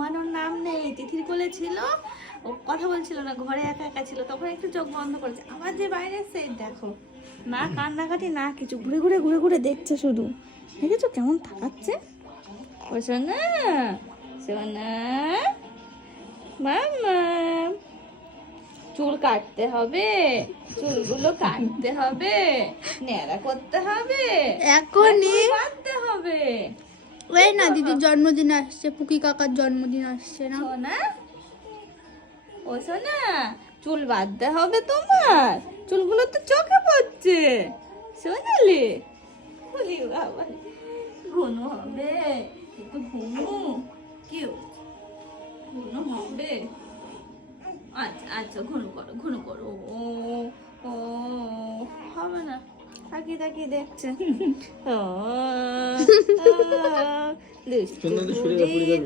ঘুমানোর নাম নেই। তিথির কোলে ছিল, ও কথা বলছিল না, ঘরে একা একা ছিল, তখন একটু চোখ বন্ধ করেছে। আবার যে বাইরে এসে দেখো, না কান্নাকাটি না কিছু, ঘুরে ঘুরে ঘুরে ঘুরে দেখছে শুধু। দেখেছো কেমন তাকাচ্ছে? ও সোনা, সোনা, মামা, চুল কাটতে হবে, চুলগুলো কাটতে হবে, ন্যাড়া করতে হবে, এখনই বাঁধতে হবে। এই না দিদির জন্মদিন আসছে, পুকি কাকার জন্মদিন আসছে না? সোনা, ও সোনা, চুল বাঁধতে হবে তোমার, চুলগুলো তো চোখে পড়ছে। সোনালি, বলি বাবা, ঘন হবে, একটু ঘুমু, কেউ ঘন হবে। আচ্ছা আচ্ছা, ঘন করো ঘন করো। ও ও হবে না, তাকিয়ে তাকিয়ে দেখছে। ও, দুষ্টু বুড়ি,